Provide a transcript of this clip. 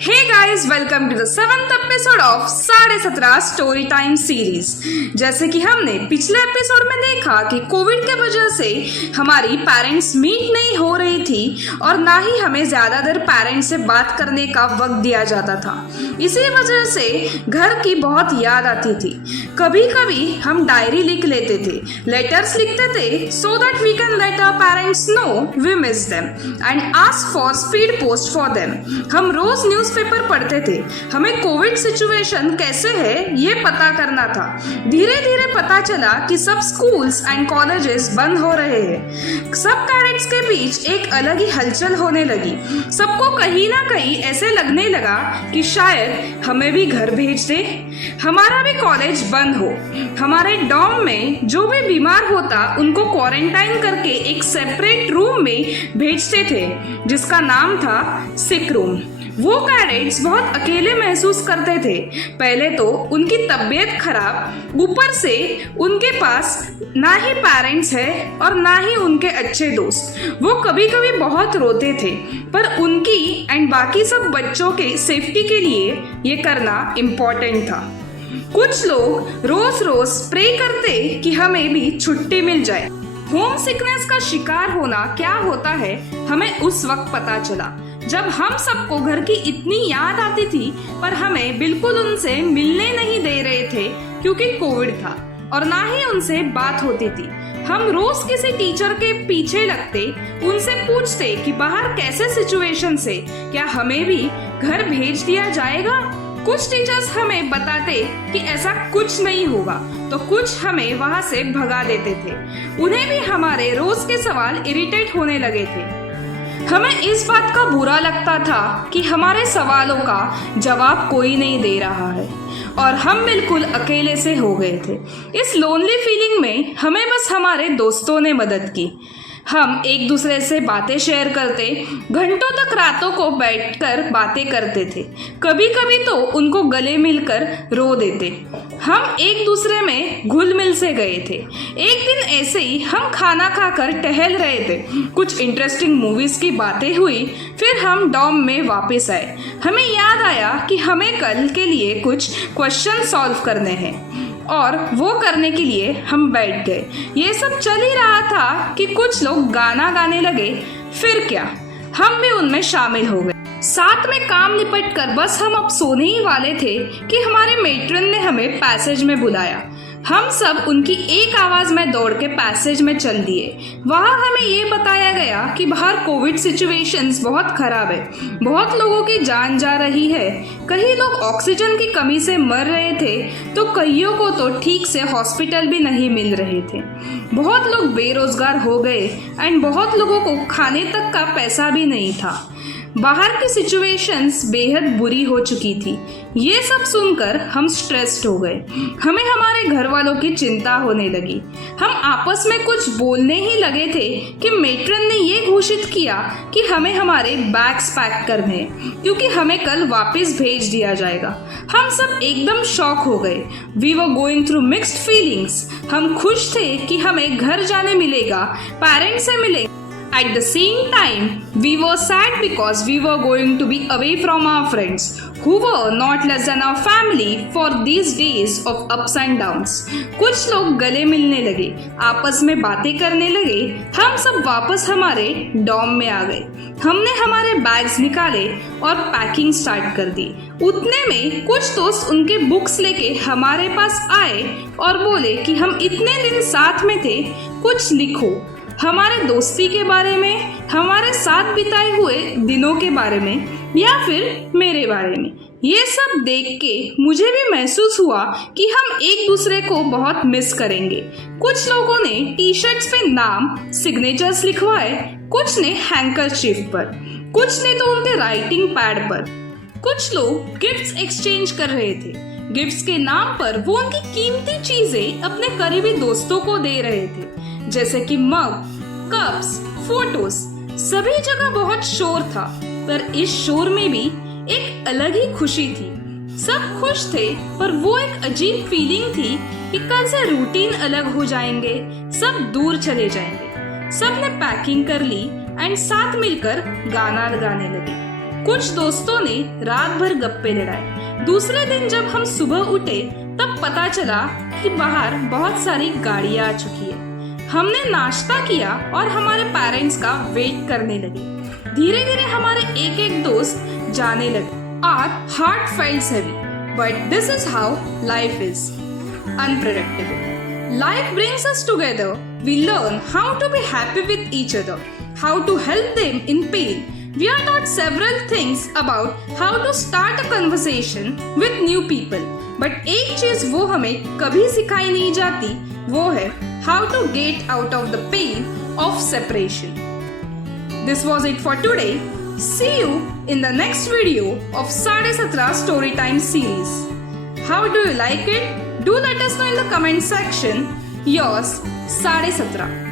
Hey guys, welcome to the 7th episode of 17.5 story time series. जैसे कि हमने पिछले एपिसोड में देखा कि कोविड के वजह से हमारी पेरेंट्स मीट नहीं हो रही थी और ना ही हमें ज्यादा देर पेरेंट्स से बात करने का वक्त दिया जाता था। इसी वजह से घर की बहुत याद आती थी। कभी कभी हम डायरी लिख लेते थे, लेटर्स लिखते थे so that we can let our parents know we miss them and ask for speed post for them. हम रोज न्यूज़पेपर पढ़ते थे। हमें कोविड सिचुएशन कैसे है ये पता करना था। धीरे धीरे पता चला कि सब स्कूल्स एंड कॉलेजेस बंद हो रहे हैं। सब कैडेट्स के बीच एक अलग ही हलचल होने लगी। सबको कहीं ना कहीं ऐसे लगने लगा कि शायद हमें भी घर भेज दे, हमारा भी कॉलेज बंद हो। हमारे डॉर्म में जो भी बीमार होता उनको क्वारंटाइन करके एक सेपरेट रूम में भेजते थे जिसका नाम था सिक रूम। वो कैडेट्स बहुत अकेले महसूस करते थे। पहले तो उनकी तबीयत खराब, ऊपर से उनके पास ना ही पेरेंट्स है और ना ही उनके अच्छे दोस्त। वो कभी कभी बहुत रोते थे, पर उनकी एंड बाकी सब बच्चों के सेफ्टी के लिए ये करना इम्पोर्टेंट था। कुछ लोग रोज रोज प्रे करते कि हमें भी छुट्टी मिल जाए। होम सिकनेस का शिकार होना क्या होता है हमें उस वक्त पता चला जब हम सबको घर की इतनी याद आती थी, पर हमें बिल्कुल उनसे मिलने नहीं दे रहे थे क्योंकि कोविड था और ना ही उनसे बात होती थी। हम रोज किसी टीचर के पीछे लगते, उनसे पूछते कि बाहर कैसे सिचुएशन से, क्या हमें भी घर भेज दिया जाएगा। कुछ टीचर्स हमें बताते कि ऐसा कुछ नहीं होगा, तो कुछ हमें वहां से भगा देते थे। उन्हें भी हमारे रोज के सवाल इरिटेट होने लगे थे। हमें इस बात का बुरा लगता था कि हमारे सवालों का जवाब कोई नहीं दे रहा है और हम बिल्कुल अकेले से हो गए थे। इस लोनली फीलिंग में हमें बस हमारे दोस्तों ने मदद की। हम एक दूसरे से बातें शेयर करते, घंटों तक रातों को बैठकर बातें करते थे। कभी कभी तो उनको गले मिलकर रो देते। हम एक दूसरे में घुल मिल से गए थे। एक दिन ऐसे ही हम खाना खाकर टहल रहे थे, कुछ इंटरेस्टिंग मूवीज की बातें हुई, फिर हम डॉर्म में वापस आए। हमें याद आया कि हमें कल के लिए कुछ क्वेश्चन सॉल्व करने हैं और वो करने के लिए हम बैठ गए। ये सब चल ही रहा था कि कुछ लोग गाना गाने लगे। फिर क्या, हम भी उनमें शामिल हो गए। साथ में काम निपट कर बस हम अब सोने ही वाले थे कि हमारे मेट्रन ने हमें पैसेज में बुलाया। हम सब उनकी एक आवाज में दौड़ के पैसेज में चल दिए। वहाँ हमें ये बताया गया कि बाहर कोविड सिचुएशंस बहुत खराब है, बहुत लोगों की जान जा रही है। कई लोग ऑक्सीजन की कमी से मर रहे थे, तो कईयों को तो ठीक से हॉस्पिटल भी नहीं मिल रहे थे। बहुत लोग बेरोजगार हो गए एंड बहुत लोगों को खाने तक का पैसा भी नहीं था। बाहर की सिचुएशंस बेहद बुरी हो चुकी थी। ये सब सुनकर हम स्ट्रेस्ड हो गए। हमें हमारे घर वालों की चिंता होने लगी। हम आपस में कुछ बोलने ही लगे थे कि मेट्रन ने ये घोषित किया कि हमें हमारे बैग्स पैक करने हैं क्योंकि हमें कल वापस भेज दिया जाएगा। हम सब एकदम शॉक हो गए। We were going through mixed feelings. हम खुश थे कि हमें घर जाने मिलेगा, पेरेंट्स से मिलेंगे। At the same time, we were sad because we were going to be away from our friends who were not less than our family for these days of ups and downs. कुछ लोग गले मिलने लगे, आपस में बातें करने लगे। हम सब वापस हमारे डॉर्म में आ गए। हमने हमारे बैग्स निकाले और पैकिंग स्टार्ट कर दी। उतने में कुछ दोस्त उनके बुक्स लेके हमारे पास आए और बोले कि हम इतने दिन साथ में थे, कुछ लिखो हमारे दोस्ती के बारे में, हमारे साथ बिताए हुए दिनों के बारे में या फिर मेरे बारे में। ये सब देख के मुझे भी महसूस हुआ कि हम एक दूसरे को बहुत मिस करेंगे। कुछ लोगों ने टी शर्ट्स पे नाम, सिग्नेचर्स लिखवाए, कुछ ने हैंकरचीफ पर, कुछ ने तो उनके राइटिंग पैड पर। कुछ लोग गिफ्ट्स एक्सचेंज कर रहे थे। गिफ्ट्स के नाम पर वो उनकी कीमती चीजें अपने करीबी दोस्तों को दे रहे थे, जैसे कि मग, कप्स, फोटोज। सभी जगह बहुत शोर था, पर इस शोर में भी एक अलग ही खुशी थी। सब खुश थे, पर वो एक अजीब फीलिंग थी कि कल से रूटीन अलग हो जाएंगे, सब दूर चले जाएंगे। सब ने पैकिंग कर ली एंड साथ मिलकर गाना गाने लगे। कुछ दोस्तों ने रात भर गप्पे लड़ाए। दूसरे दिन जब हम सुबह उठे तब पता चला कि बाहर बहुत सारी गाड़ियां आ चुकी है। हमने नाश्ता किया और हमारे पेरेंट्स का वेट करने लगे। धीरे धीरे हमारे एक एक दोस्त जाने लगे। Our heart felt heavy, but this is how life is, unpredictable. Life brings us together. We learn how to be happy with each other, how to help them in pain. We are taught several things about how to start a conversation with new people. But एक चीज वो हमें कभी सिखाई नहीं जाती, वो है how to get out of the pain of separation. This was it for today. See you in the next video of 17:30 Storytime series. How do you like it? Do let us know in the comment section. Yours, 17:30.